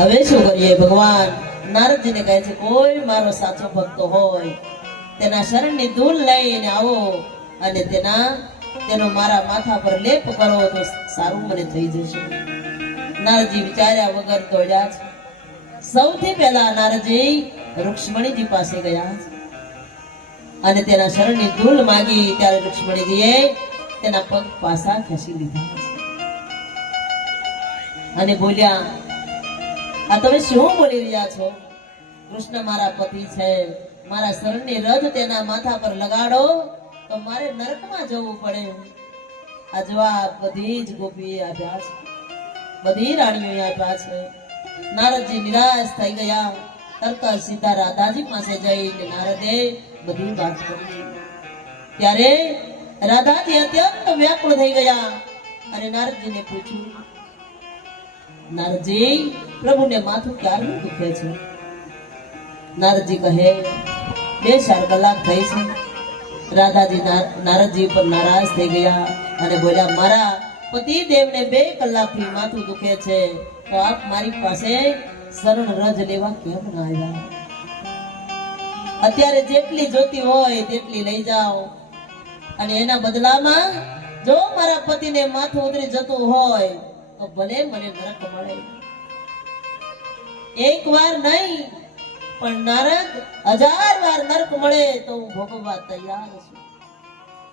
હવે શું કરીએ? ભગવાન નારદજીને કહે છે, કોઈ મારો સાચો ભક્ત હોય તેના શરણની ધૂળ લઈને આવો અને તેનો મારા માથા પર લેપ કરો તો સારું મને થઈ જશે. નારદજી વિચાર્યા વગર દોડ્યા છે. સૌથી પહેલા નારદજી રૂક્ષ્મણીજી પાસે ગયા અને તેના શરણની ધૂળ માંગી. ત્યારે રૂક્ષ્મણીજીએ તેના પગ પાસા ખેંચી લીધા અને બોલ્યા, આ તમે શું બોલી રહ્યા છો? કૃષ્ણ મારા પતિ છે, મારા શરણની રજ તેના માથા પર લગાડો તો મારે નરકમાં જવું પડે. આ જવાબ બધી જ ગોપીએ આપ્યા છે, બધી રાણીઓએ આપ્યા છે. નારદજી નિરાશ થઈ ગયા. તરત સીધા રાધાજી પાસે જઈને નારદે બધી વાત કરી. ત્યારે રાધાજી અત્યંત વ્યાકુળ થઈ ગયા અને નારદજીને પૂછ્યું, નારદજી, પ્રભુને માથું ક્યારનું દુખે છે? નારદજી કહે, 2-4 કલાક થઈ છે. રાધાજી નારદજી પર નારાજ થઈ ગયા અને બોલ્યા, મારા પતિ દેવને 2 કલાકથી માથું દુખે છે તો આપ મારી પાસે શરણ રજ લેવા કેમ ના આવ્યા? અત્યારે જેટલી જોતી હોય તેટલી લઈ જાઓ અને એના બદલામાં જો મારા પતિને માથું ઉતરી જતું હોય તો ભલે મને નરક મળે. એક વાર નહીં પણ નારદ 1000 વાર નરક મળે તો હું ભોગવવા તૈયાર છું.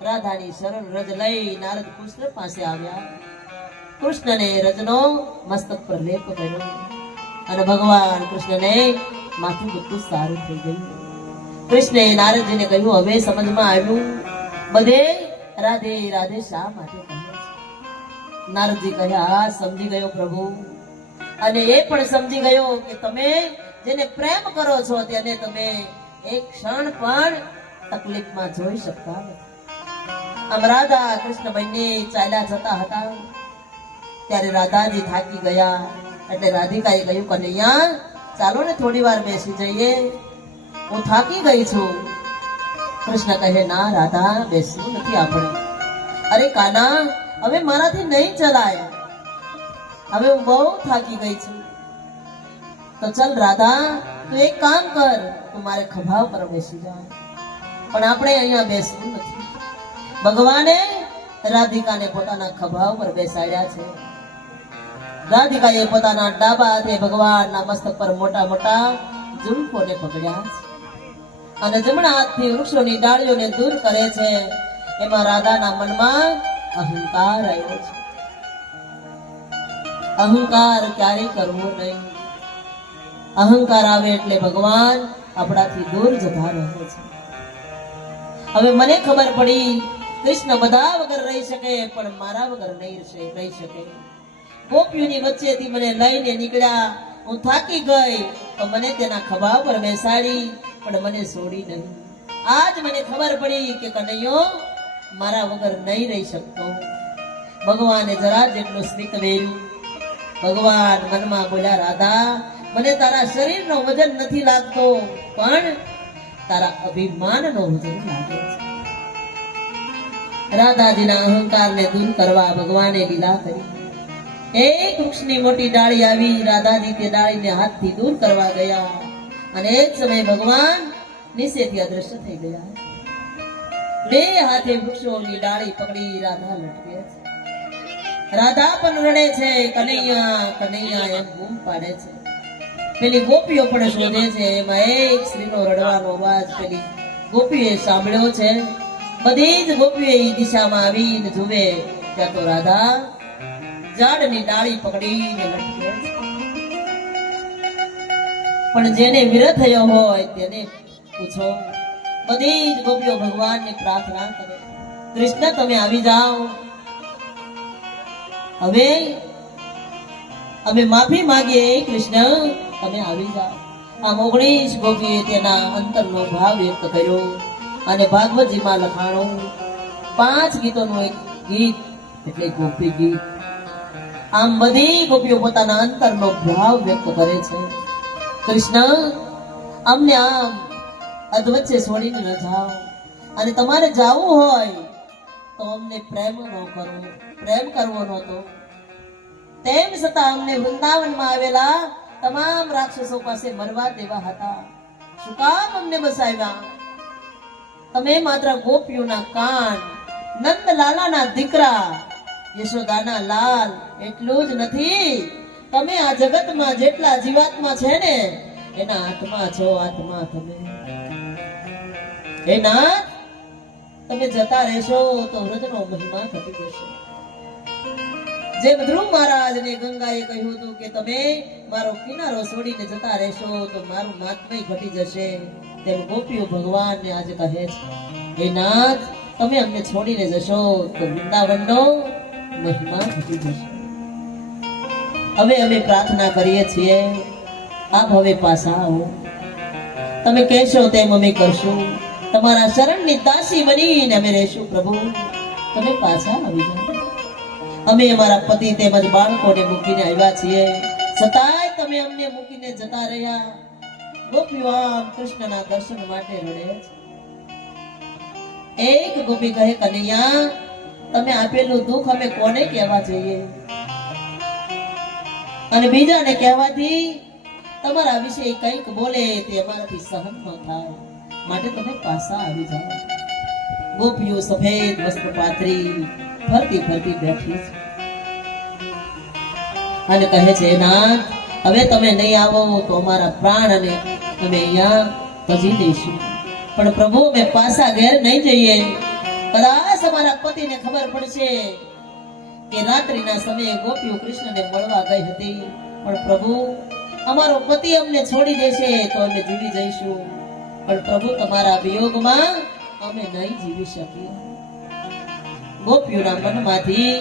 રાધાની શરણ રજ લઈ નારદ કૃષ્ણ પાસે આવ્યા. કૃષ્ણને રજનો મસ્તક પર લેપ કર્યો અને ભગવાન કૃષ્ણને માથું બધું સારું થઈ ગયું. કૃષ્ણે નારદજીને કહ્યું, હવે સમજમાં આવ્યું બધે રાધે રાધે શા માટે કહે છે? નારદજી કહ્યા, હા, સમજી ગયો પ્રભુ. અને એ પણ સમજી ગયો કે તમે જેને પ્રેમ કરો છો તેને તમે એક ક્ષણ પણ તકલીફમાં જોઈ શકતા નથી. આમ રાધા કૃષ્ણ બંને ચાલ્યા જતા હતા. ત્યારે રાધાજી થાકી ગયા એટલે રાધિકાએ કહ્યું, કનૈયા, ચાલો ને થોડી વાર બેસી જઈએ, હું થાકી ગઈ છું. કૃષ્ણ કહે, ના રાધા, બેસવું નથી આપણે. અરે કાના, હવે મારાથી નહીં ચલાય, હવે હું બહુ થાકી ગઈ છું. તો ચલ રાધા, તું એક કામ કર, તું મારે ખભા પર બેસી જા. પણ આપણે અહીંયા બેસવું નથી. ભગવાને રાધિકાને પોતાના ખભા ઉપર બેસાડ્યા છે. રાધિકાએ પોતાના ડાબા હાથે ભગવાનના મસ્તક પર મોટા મોટા ઝુલ્ફોને પકડ્યા છે અને જમણા હાથથી વૃક્ષોની ડાળીઓને દૂર કરે છે. એમાં રાધાના મનમાં અહંકાર આવ્યો છે. અહંકાર ક્યારેય કરવો નહીં. અહંકાર આવે એટલે ભગવાન આપણાથી દૂર જતા રહે છે. હવે મને ખબર પડી, કૃષ્ણ બધા વગર રહી શકે પણ મારા વગર નહીં રહી શકે. ગોપીઓની વચ્ચેથી મને લઈને નીકળ્યા, હું થાકી ગઈ તો મને તેના ખભા પર બેસાડી પણ મને છોડી નહીં. આજ મને ખબર પડી કે કનૈયો મારા વગર નહીં રહી શકતો. ભગવાને જરા જેટલું સ્મિત વેર્યું. ભગવાન મનમાં બોલ્યા, રાધા, મને તારા શરીરનો વજન નથી લાગતો પણ તારા અભિમાનનો વજન લાગે છે. રાધાજીના અહંકારને દૂર કરવા ભગવાને લીલા કરી. એક વૃક્ષની મોટી ડાળી આવી. રાધાજી તે ડાળીને હાથથી દૂર કરવા ગયા અને એક સમયે ભગવાન નીચેથી અદ્રશ્ય થઈ ગયા. 2 હાથે વૃક્ષોની ડાળી પકડી રાધા લટકે છે. રાધા પણ રડે છે, કનૈયા કનૈયા એમ બૂમ પાડે છે. પેલી ગોપીઓ પણ શોધે છે. એમાં એક સ્ત્રીનો રડવાનો અવાજ પેલી ગોપીએ સાંભળ્યો છે. બધી જ ગોપીઓ એ દિશામાં આવીને જુએ ત્યાં તો રાધા ઝાડની ડાળી પકડીને લટકે છે. પણ જેને વિરહ થયો હોય તેને પૂછો. બધી જ ગોપીઓ ભગવાનની પ્રાર્થના કરે, કૃષ્ણ તમે આવી જાઓ, હવે અમે માફી માંગીએ, કૃષ્ણ તમે આવી જાઓ. આમ 19 ગોપીએ તેના અંતરનો ભાવ વ્યક્ત કર્યો અને ભાગવતજીમાં લખાણું 5 ગીતોનું એક ગીત એટલે ગોપી ગીત. આમ બધી ગોપીઓ પોતાના અંતરનો ભાવ વ્યક્ત કરે છે. કૃષ્ણ, અમને આમ અધવચ્ચે છોડીને ન જાઓ અને તમારે જાવું હોય તો અમને પ્રેમ ન કરો, પ્રેમ કરવો નહોતો. તેમ છતાં અમને વૃંદાવનમાં આવેલા તમામ રાક્ષસો પાસે મરવા દેવા હતા. શું કામ અમને બસાવ્યા? તમે માત્ર ગોપીઓના કાન, નંદલાલાના દીકરા, યશોદાના લાલ એટલું જ નથી, તમે આ જગતમાં જેટલા જીવાત્મા છે ને એના આત્મા છો. આત્મા તમે. હે નાથ, તમે જતા રહેશો તો વ્રતનો મહિમા ઘટી જશે. જેમ ધ્રુવ મહારાજને ગંગાએ કહ્યું હતું કે તમે મારો કિનારો છોડીને જતા રહેશો તો મારું મહાત્મય ઘટી જશે, તેમ ગોપીઓ ભગવાનને આજે કહે છે, હે નાથ, તમે અમને છોડીને જશો તો વૃંદાવનનો મહિમા ઘટી જશે. હવે અમે પ્રાર્થના કરીએ છીએ, આપ હવે પાછા આવો. તમે કહેશો તેમ અમે કરશું. તમારા શરણની દાસી બનીને અમે રહેશું. પ્રભુ, તમે પાછા આવી જાઓ. અમે અમારા પતિ તેમજ બાળકોને મૂકીને આવ્યા છીએ, છતાંય તમે અમને મૂકીને જતા રહ્યા. ગોપીઓ આમ કૃષ્ણના દર્શન માટે રડે છે. એક ગોપી કહે, કનૈયા, તમે આપેલું દુઃખ અમે કોને કહેવા જઈએ? અને બીજાને કહેવાથી તમારા વિશે કંઈક બોલે તે અમારાથી સહન ન થાય, માટે તમે પાછા આવી જાઓ. ગોપીઓ સફેદ વસ્ત્ર પાથરી ફરતી ફરતી બેઠી છે અને કહે છે, નાથ, હવે તમે નહીં આવો તો અમારા પ્રાણ અને અમે અહીંયા તજી દઈશું. પણ પ્રભુ, અમે પાછા ઘેર નહીં જઈએ. કદાચ અમારા પતિને ખબર પડશે કે રાત્રિના સમયે ગોપીઓ કૃષ્ણને મળવા ગઈ હતી, પણ પ્રભુ, અમારો પતિ અમને છોડી દેશે તો અમે જીવી જઈશું. પણ પ્રભુ, તમારા વિયોગમાં અમે નહીં જીવી શકીએ. ગોપીઓના મનમાંથી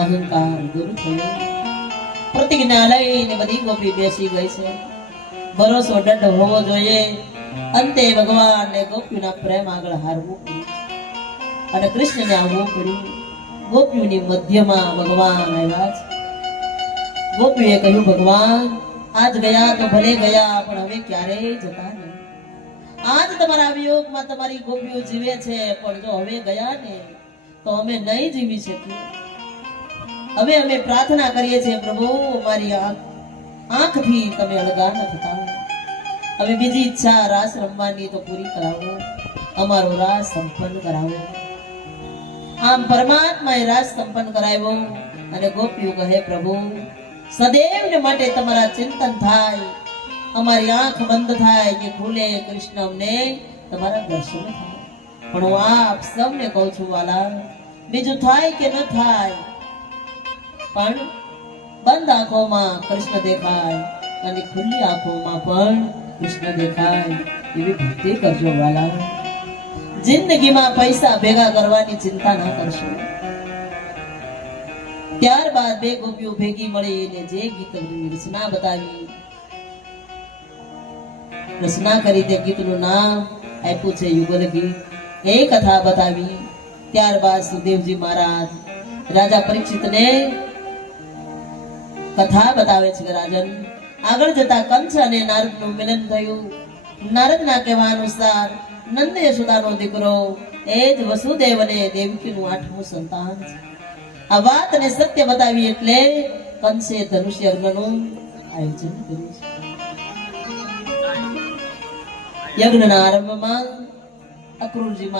અહંકાર દૂર થયો. પ્રતિજ્ઞા લઈને બધી ગોપી બેસી ગઈ છે. ભરોસો દઢ હોવો જોઈએ. અંતે ભગવાનને ગોપીઓના પ્રેમ આગળ હારવું પડ્યું અને કૃષ્ણને આવવું પડ્યું. ગોપીઓની મધ્યમાં ભગવાન આવ્યા છે. ગોપીએ કહ્યું, ભગવાન, આજ ગયા તો ભલે ગયા, પણ હવે ક્યારેય જતા નહીં. આજ તમારા વિયોગમાં તમારી ગોપીઓ જીવે છે, પણ જો હવે ગયા ને તો અમે નહીં જીવી શકીએ. હવે અમે પ્રાર્થના કરીએ છીએ, પ્રભુ, અમારી આંખથી તમે અળગા ન થતા. હવે બીજી ઈચ્છા રાસ રમવાની તો પૂરી કરાવો, અમારો રાસ સંપન્ન કરાવો. આમ પરમાત્માએ રાસ સંપન્ન કરાવ્યો અને ગોપીઓ કહે, પ્રભુ, સદૈવને માટે તમારા ચિંતન થાય, અમારી આંખ બંધ થાય કે ખુલે, કૃષ્ણ અમને તમારા દર્શન થાય. પણ હું આપ સૌને કહું છું, વાલા, બીજું થાય કે ન થાય, પણ બંધ આંખોમાં કૃષ્ણ દેખાય અને ખુલ્લી આંખોમાં પણ કૃષ્ણ દેખાય એવી ભક્તિ કરજો વાલા. જિંદગીમાં પૈસા ભેગા કરવાની ચિંતા ના કરશો. ત્યારબાદ બે ગોપીઓ ભેગી મળીને જે ગીતની રચના બતાવી, રચના કરી તે ગીતનું નામ આપ્યું છે યુગલ ગીત. એ કથા બતાવી. ત્યારબાદ સુખદેવજી મહારાજ રાજા પરીક્ષિતને કથા બતાવે છે કે રાજન, આગળ જતા કંસ અને નારદનું મિલન થયું. નારદના કહેવા અનુસાર નંદ યશોદાનો દીકરો એ જ વસુદેવ અને દેવકીનું 8મું સંતાન છે. આ વાતને સત્ય બતાવી એટલે કંસે ધનુષ્ય યજ્ઞનું આયોજન કર્યું છે. યજ્ઞના આરંભમાં અક્રૂરજી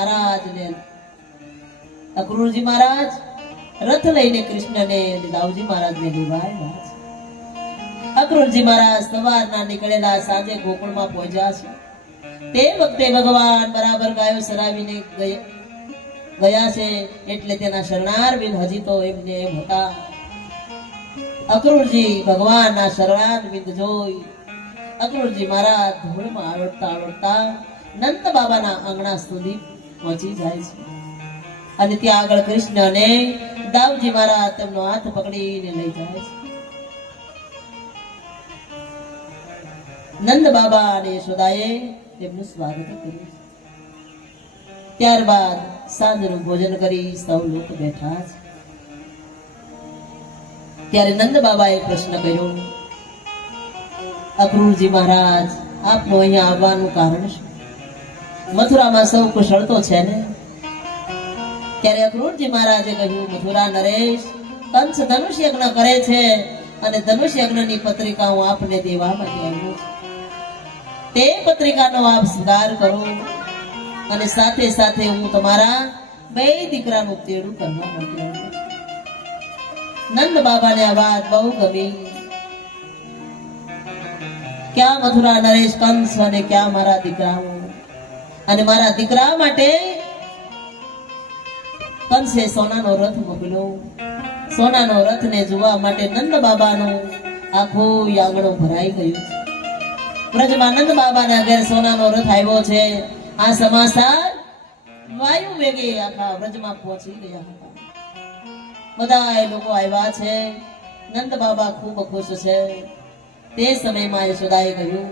મહારાજ રથ લઈને કૃષ્ણને દાઉજી મહારાજને લેવા આવ્યા છે. અક્રૂરજી મહારાજ સવારના નીકળેલા સાંજે ગોકુળમાં પહોંચ્યા છે. તે વખતે ભગવાન બરાબર ગાયો સરાવીને ગયા છે, એટલે તેના શરણારવિંદ હજી તો એમને એમ હતા. અક્રૂરજી ભગવાનના શરણારવિંદ જોઈ અક્રૂરજી મહારાજ ધૂળમાં આળોટતા નંદ બાબાના આંગણા સુધી પહોંચી જાય છે. અને ત્યાં આગળ કૃષ્ણ અને દાઉજી મહારાજ તેમનો હાથ પકડીને લઈ જાય છે. નંદ બાબા અને યશોદાએ તેમનું સ્વાગત કર્યું. ત્યારબાદ સાંજનું ભોજન કરી સૌ લોકો બેઠા છે. ત્યારે નંદ બાબાએ પ્રશ્ન કર્યો, અક્રૂરજી મહારાજ, આપનું અહીંયા આવવાનું કારણ શું? મથુરામાં સૌ કુશળ તો છે ને? ત્યારે અક્રૂરજી મહારાજે કહ્યું, મથુરા નરેશ, કંસ ધનુષ યજ્ઞ કરે છે અને ધનુષ યજ્ઞની પત્રિકા હું આપને દેવા માટે આવ્યો છું. તે પત્રિકાનો આપ સ્વીકાર કરો અને સાથે સાથે હું તમારા બે દીકરાનું તેડું કરવા માટે આવ્યો છું. નંદ બાબાને આ વાત બહુ ગમી. ક્યાં મથુરા નરેશ કંસ અને ક્યાં મારા દીકરાઓ, અને મારા દીકરા માટે કંસે સોનાનો રથ મોકલ્યો. સોનાનો રથ ને જોવા માટે નંદ બાબાનો આખો આંગણો ભરાઈ ગયો. વ્રજમાં નંદ બાબાના ઘેર સોનાનો રથ આવ્યો છે. આ સમાચાર વાયુ વેગે આખા વ્રજમાં પહોંચી ગયા હતા. બધા લોકો આવ્યા છે. નંદ બાબા ખૂબ ખુશ છે. તે સમયમાં યશોદાએ કહ્યું,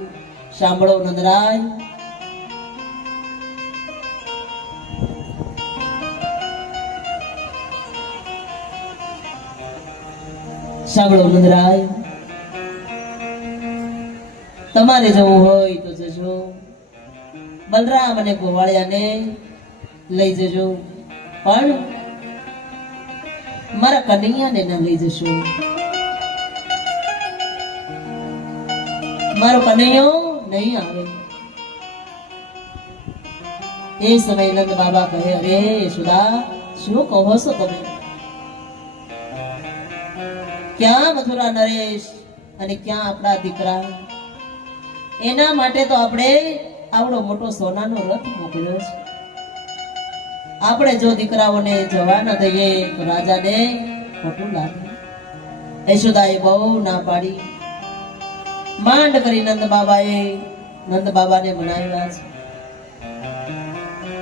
સાંભળો નંદરાય, સાંભળો નંદરાય, તમારે જવું હોય તો જજો. બલરામ અને ગોવાળિયાને લઈ જજો, પણ મારા કનૈયાને ન લઈ જશો. મારો કનૈયો નહીં આવે. એ સમય નંદ બાબા કહે, અરે યશોદા, શું કહો છો તમે? ક્યાં મથુરા નરેશ અને ક્યાં આપણા દીકરા? એના માટે તો આપણે આવડો મોટો સોનાનો રથ મોકલ્યો છે. આપણે જો દીકરાઓને જવા ન દઈએ તો રાજાને ખોટું લાગે. યશોદાએ બહુ ના પાડી. માંડ કરી નંદ બાબાને મનાવ્યા છે.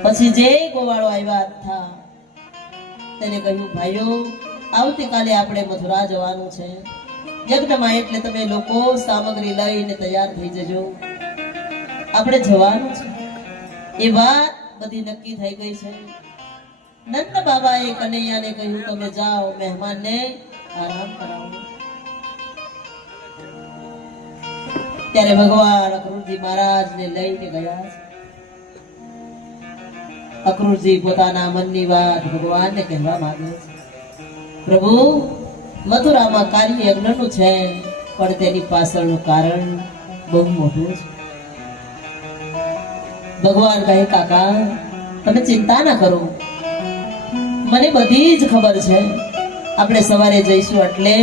પછી જે ગોવાળો આવ્યા હતા તેને કહ્યું, ભાઈઓ, આવતીકાલે આપણે મથુરા જવાનું છે યજ્ઞમાં, એટલે તમે લોકો સામગ્રી લઈને તૈયાર થઈ જજો. આપણે જવાનું છે. એ વાત બધી નક્કી થઈ ગઈ છે. નંદ બાબાએ કનૈયાને કહ્યું, તમે જાઓ, મહેમાનને આરામ કરાવો. ત્યારે ભગવાન અક્રૂરજી મહારાજને લઈને ગયા છે. અક્રૂરજી પોતાના મનની વાત ભગવાનને કહેવા માંગે છે. પ્રભુ, મથુરામાં કાર્ય યજ્ઞનું છે, પણ તેની પાછળનું કારણ બહુ મોટું છે. ભગવાન કહે, કાકા, તમે ચિંતા ના કરો, મને બધી જ ખબર છે. આપણે સવારે જઈશું એટલે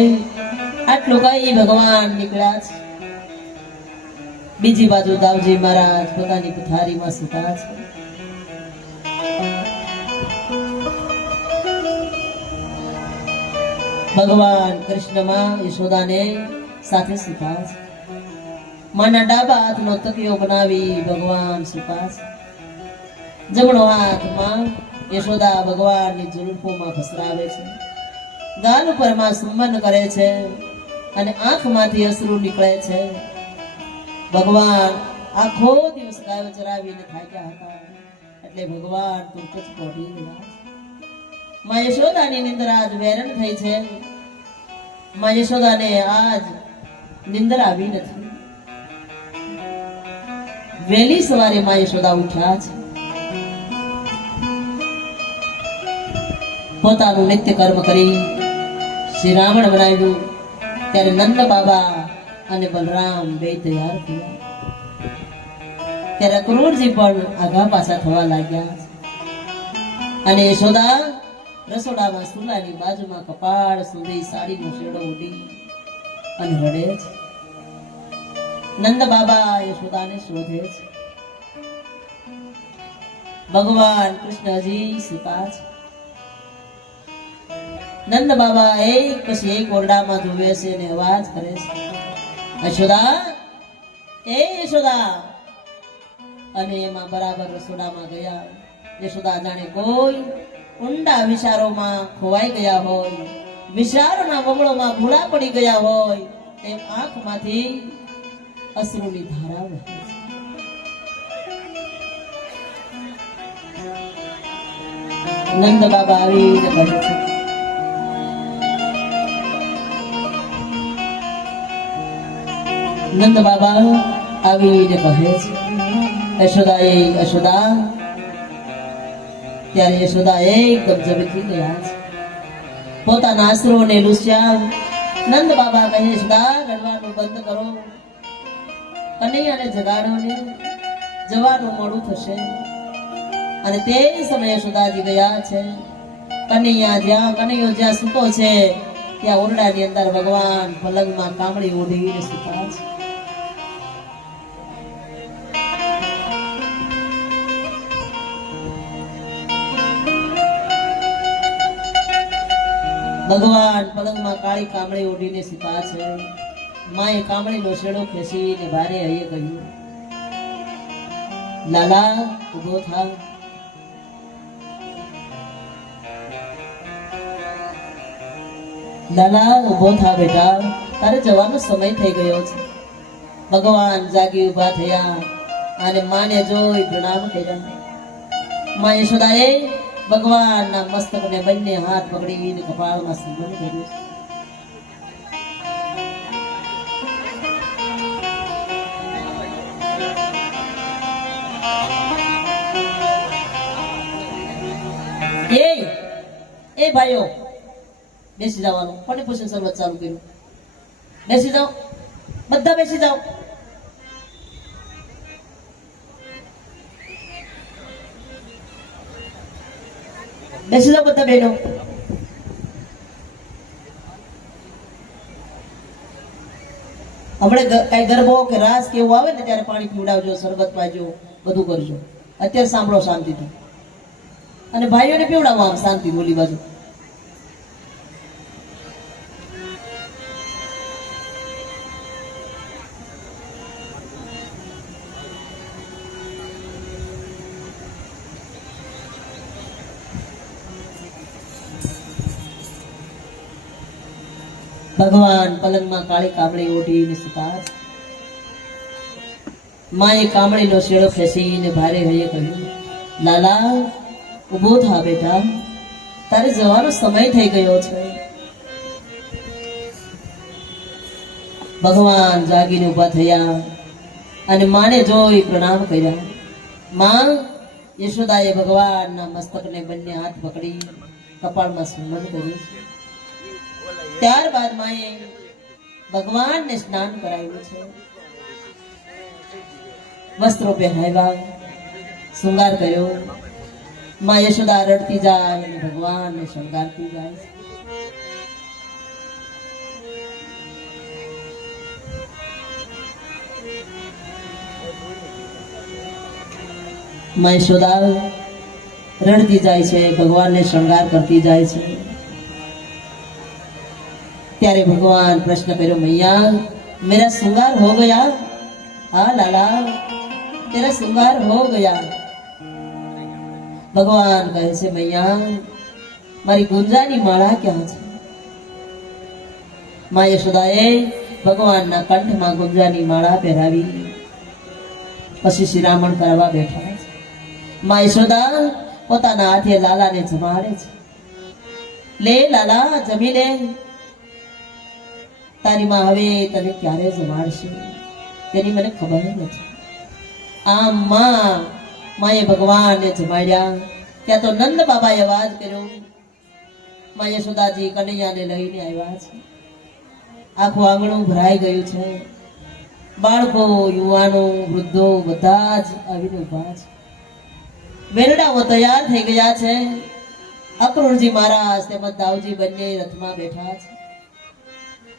આટલું કઈ ભગવાન નીકળ્યા છે. બીજી બાજુ દાવજી મહારાજ પોતાની પથારીમાં સૂતા છે. ભગવાન કૃષ્ણમાં યશોદાને સાથે સૂતા છે. માના ડાબા હાથનો તકિયો બનાવી ભગવાન સૂતા છે. જમણો હાથમાં યશોદા ભગવાનની ઝુલફોમાં ફસરાવે છે. ગાલ ઉપર માં સુમન કરે છે અને આંખમાંથી અશ્રુ નીકળે છે. ભગવાન આખો દિવસ ગાયો ચરાવીને થાક્યા હતા, એટલે ભગવાન તુરત જ પહોંચી ગયા. માં યશોદાની નિંદર આજ વેરણ થઈ છે. માં યશોદાને આજ નિંદર આવી નથી. વહેલી સવારે માં યશોદા ઉઠ્યા છે. પોતાનું નિત્ય કર્મ કરી શ્રી રાવણ બનાવ્યું. ત્યારે નંદ બાબા અને બલરામ બે તૈયાર થયા. ત્યારે અક્રૂરજી પણ આગા પાછા થવા લાગ્યા અને યશોદા રસોડામાં સુલાની બાજુમાં કપાળ સુધી સાડીનો શેડો ઉડી અને રડે છે. નંદ બાબા યશોદાને શોધે છે. ભગવાન કૃષ્ણજી સૂતા છે. નંદ બાબા એક પછી એક ઓરડામાં જોવે છે અને અવાજ કરે છે, યશોદા, એ યશોદા. અને એમાં બરાબર રસોડામાં ગયા. યશોદા જાણે કોઈ ઊંડા વિચારોમાં ખોવાઈ ગયા હોય, વિચારોના બગડોમાં ભૂલા પડી ગયા હોય તેમ આંખમાંથી અશ્રુની ધારા વહે છે. નંદ બાબા આવીને કહે છે, નંદ બાબા આવીને કહે છે, યશોદાએ, યશોદા. ત્યારે યશોદા એકદમ ઝબકી ગયા છે. પોતાના અશ્રુઓને લૂસ્યા નંદ બાબા કહે સુધા રડવાનું બંધ કરો, કનૈયાને જગાડો ને, જવાનું મોડું થશે. અને તે સમયે સુદાજી ગયા છે. કનૈયો જ્યાં સૂતો છે ત્યાં ઓરડાની અંદર ભગવાન પલંગમાં કામળી ઓઢીને સૂતા છે. ભગવાન પલંગમાં કાળી કામળી ઓઢીને સૂતા છે. માએ કામળીનો શેડો ખેંચીને ભારે હૈયે કહ્યું, લાલા ઉભો થાવ. લાલા ઉભો થા બેટા, તારે જવાનો સમય થઈ ગયો છે. ભગવાન જાગી ઉભા થયા અને માને જોઈ પ્રણામ કર્યા. મા યશોદાએ ભગવાનના મસ્તકને બંને હાથ પકડીને કપાળમાં ચુંબન કર્યું. એ ભાઈઓ બેસી જવાનું. કોને પૂછીને શરૂઆત ચાલુ કર્યું? બેસી જાઓ, બધા બેસી જાઓ. બેસી જાઓ બધા બહેનો. હમણાં કઈ ગરબો કે રાસ કે એવું આવે ને ત્યારે પાણી પીવડાવજો, શરબત પાજો, બધું કરજો. અત્યારે સાંભળો શાંતિથી, અને ભાઈઓને પીવડાવો આમ શાંતિ બોલી બાજુ. ભગવાન પલંગમાં કાળી કામળી ઓઢીને સૂતા છે. માએ કામળીનો શેડો ખેંચીને ભારે હૈયે કહ્યું, લાલા ઉભો થા બેટા, તારે જવાનો સમય થઈ ગયો છે. ભગવાન જાગીને ઉભા થયા અને માને જોઈ પ્રણામ કર્યા. માં યશોદાએ ભગવાનના મસ્તકને બંને હાથ પકડી કપાળમાં ચુંબન કર્યું. ત્યારબાદ માએ ભગવાનને સ્નાન કરાવ્યું છે, વસ્ત્રો પહેરાવ્યા, શૃંગાર કર્યો. માં યશોદા રડતી જાય અને ભગવાનને શણગારતી જાય. માં યશોદા રડતી જાય છે, ભગવાનને શણગાર કરતી જાય છે. ત્યારે ભગવાન પ્રશ્ન કર્યો, मैया मेरा श्रृंगार हो गया? हाँ लाला तेरा श्रृंगार हो गया. ભગવાન કહે છે, मैया મારી ગુંજાની માળા ક્યાં છે? મા યશોદાએ ભગવાનના કંઠમાં ગુંજાની માળા પહેરાવી પછી શિરામણ કરવા બેઠા છે. મા યશોદા પોતાના હાથે લાલાને જમાડે છે. લે લાલા જમી લે, તારી માં હવે તને ક્યારે જમાડશે તેની મને ખબર નથી. આમ માએ ભગવાનને જમાડ્યા. ત્યાં તો નંદ બાબાએ અવાજ કર્યો. માં યશોદાજી કનૈયાને લઈને આવ્યા છે. આખું આંગણું ભરાઈ ગયું છે. બાળકો, યુવાનો, વૃદ્ધો બધા જ આવીને ઉભા છે. વેરડાઓ તૈયાર થઈ ગયા છે. અક્રૂરજી મહારાજ તેમજ દાવજી બંને રથમાં બેઠા છે.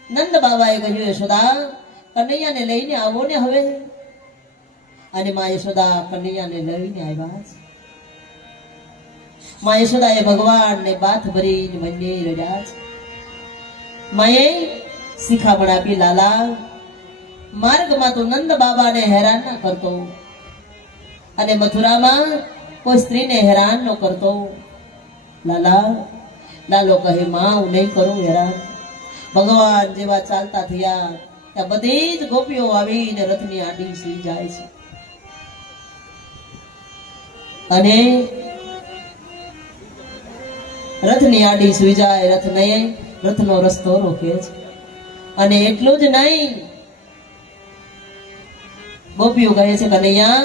નંદ બાબાએ કહ્યું, યશોદા કનૈયાને લઈને આવો ને હવે. અને માં યશોદા કનૈયાને લઈને આવ્યા છે. માં યશોદાએ ભગવાનને બાથ ભરીને બંને રડ્યા છે. માએ શિખામણ આપી, લાલા માર્ગમાં તો નંદ બાબાને હેરાન ના કરતો અને મથુરામાં કોઈ સ્ત્રીને હેરાન ન કરતો. લાલો કહે, માં હું નહીં કરું હેરાન. ભગવાન જેવા ચાલતા થયા ત્યાં બધી જ ગોપીઓ આવીને રથની આડી સુઈ જાય છે અને રથની આડી સુઈ જાય. રથનો રસ્તો રોકે છે. અને એટલું જ નહીં, ગોપીઓ કહે છે, કનૈયા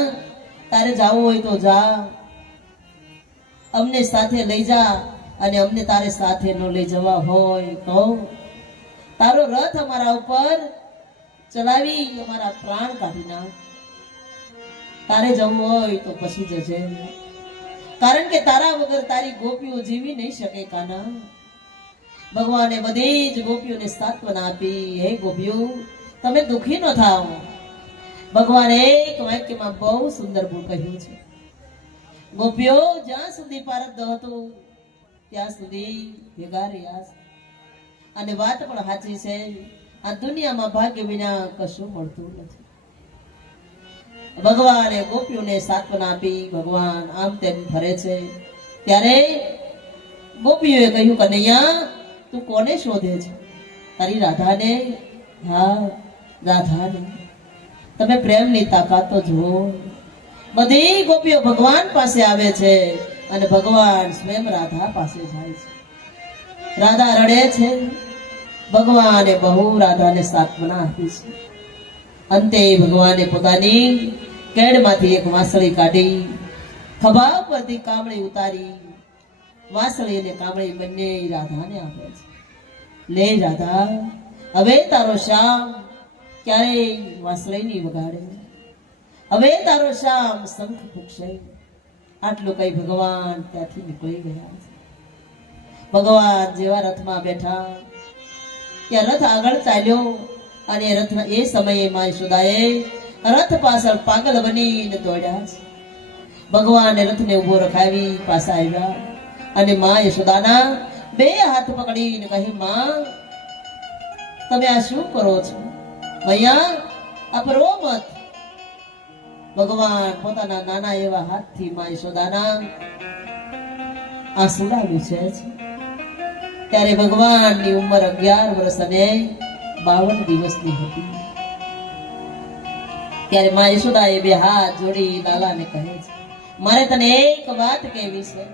તારે જાવું હોય તો જા, અમને સાથે લઈ જા. અને અમને તારે સાથે ન લઈ જવા હોય તો તારો રથ અમારા ઉપર ચલાવી અમારા પ્રાણ કાઢી નાખ. તારે જવું હોય તો પછી જજે, કારણ કે તારા વગર તારી ગોપીઓ જીવી નહીં શકે કાના. ભગવાને બધી જ ગોપીઓને સાંત્વના આપી. હે ગોપીઓ, તમે દુખી ન થાઓ. ભગવાને એક વાક્યમાં બહુ સુંદર કહ્યું છે, ગોપીઓ જ્યાં સુધી પારદ હતો ત્યાં સુધી ભેગા રહ્યા. અને વાત પણ સાચી છે. આ દુનિયામાં ભાગ્ય વિના કશું મળતું નથી. ભગવાને ગોપીઓને સાંત્વના આપી. ભગવાન આમ તેમ ફરે છે ત્યારે ગોપીઓએ કહ્યું, કનૈયા તું કોને શોધે છે? તારી રાધાને? હા, રાધાને. તમે પ્રેમની તાકાત તો જુઓ. બધી ગોપીઓ ભગવાન પાસે આવે છે અને ભગવાન સ્વયં રાધા પાસે જાય છે. રાધા રડે છે. ભગવાને બહુ રાધાને સાંત્વના આપી છે. અંતે ભગવાને પોતાની કેડમાંથી એક વાંસળી કાઢી, ખભા પરથી કામળી ઉતારી, વાંસળી અને કામળી બંને રાધાને આપે છે. લે રાધા, હવે તારો શ્યામ ક્યારેય વાંસળી નહીં વગાડે. હવે તારો શ્યામ શંખ ફૂંકશે. આટલું કઈ ભગવાન ત્યાંથી નીકળી ગયા છે. ભગવાન જેવા રથમાં બેઠા ત્યાં રથ આગળ ચાલ્યો અને રથના એ સમયે માં યશોદાએ રથ પાછળ પાગલ બનીને દોડ્યા છે. ભગવાને રથને ઉભો રખાવી પાછા આવ્યા અને માં યશોદાના બે હાથ પકડીને કહી, માં તમે આ શું કરો છો? ભૈયા આ પરો મત. ભગવાન પોતાના નાના એવા હાથથી માં યશોદાના આંસુડા લૂછે છે. ત્યારે ભગવાનની ઉંમર 11 વર્ષ અને 52 દિવસની હતી. ત્યારે માં યશોદાએ બે હાથ જોડી લાલાને કહે છે, મારે તને એક વાત કહેવી છે.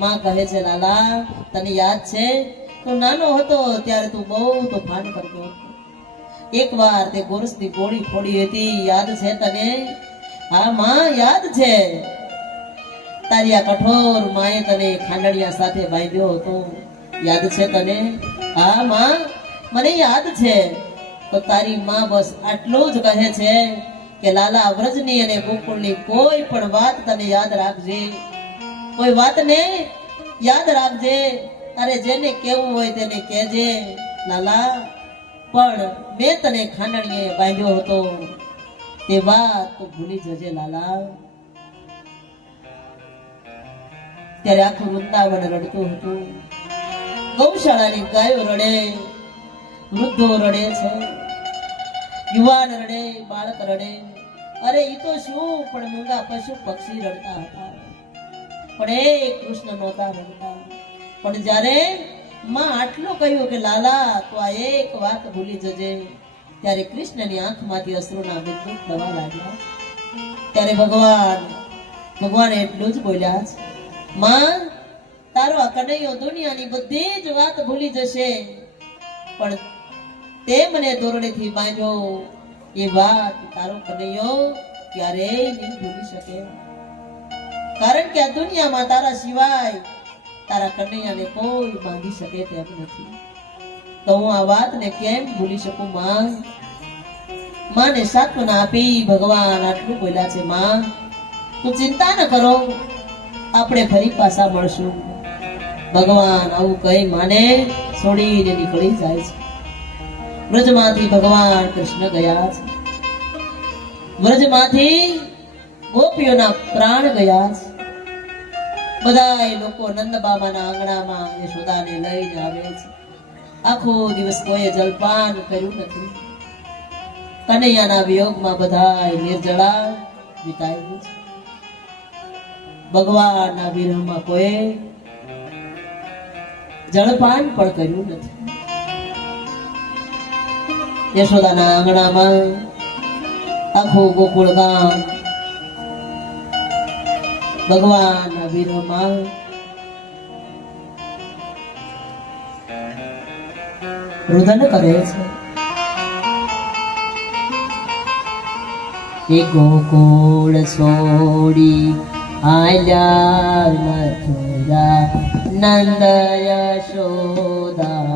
માં કહે છે, લાલા તને યાદ છે તું નાનો હતો ત્યારે તું બહુ તોફાન કરતો હતો. એકવાર તે ગોરસની ગોળી ફોડી હતી, યાદ છે તને? હા માં, યાદ છે. તારી આ કઠોર માએ તને ખાંડણિયા સાથે બાંધ્યો હતો, યાદ છે તને? હા માં, મને યાદ છે. તો તારી માં બસ આટલું જ કહે છે કે લાલા વ્રજની અને ગોકુળની કોઈ પણ વાત તને યાદ રાખજે. કોઈ વાતને યાદ રાખજે. તારે જેને કેવું હોય તેને કહેજે લાલા, પણ મેં તને ખાંડણીએ બાંધ્યો હતો તે વાત તો ભૂલી જજે લાલા. ત્યારે આખું વૃંદાવન રડતું હતું. ગૌશાળાની ગાયો રડે, વૃદ્ધો રડે છે, યુવાન રડે, બાળક રડે. અરે ઈ તો શું, પણ મૂંગા પશુ પક્ષી રડતા હતા, પણ એ કૃષ્ણ નહોતા રડતા. પણ જ્યારે માં આટલું કહ્યું કે લાલા તો આ એક વાત ભૂલી જજે, ત્યારે કૃષ્ણની આંખમાંથી અશ્રુના બિંદુ થવા લાગ્યા. ત્યારે ભગવાન એટલું જ બોલ્યા છે, માં તારો આ કનૈયો દુનિયાની બધી જ વાત ભૂલી જશે, પણ તે મને દોરડેથી બાંધ્યો એ વાત તારો કનૈયો ક્યારેય નહીં ભૂલી શકે. કારણ કે આ દુનિયામાં તારા સિવાય તારા કનૈયાને કોઈ બાંધી શકે તેમ નથી. તો હું આ વાતને કેમ ભૂલી શકું? માને સાંત્વના આપી ભગવાન આટલું બોલ્યા છે, માં તું ચિંતા ન કરો, આપણે ફરી પાછા મળશું. ભગવાન આવું કહી માને છોડીને નીકળી જાય છે. વ્રજમાંથી ભગવાન કૃષ્ણ ગયા છે. વ્રજમાંથી ગોપીઓના પ્રાણ ગયા છે. બધા લોકો નંદ બાબાના આંગણામાં યશોદાને લઈને આવે છે. આખો દિવસ કોઈએ જલપાન કર્યું નથી. કનૈયાના વિયોગમાં બધા નિર્જળા વિતાવ્યું છે. ભગવાનના વિરહમાં કોઈ જળપાન પણ કર્યું નથી. યશોદાના આંગણામાં આખું ગોકુળ ગામ ભગવાનના વિરહમાં રુદન કરે છે. એ ગોકુળ છોડી આલ્યા મથુરા, નંદ યશોદા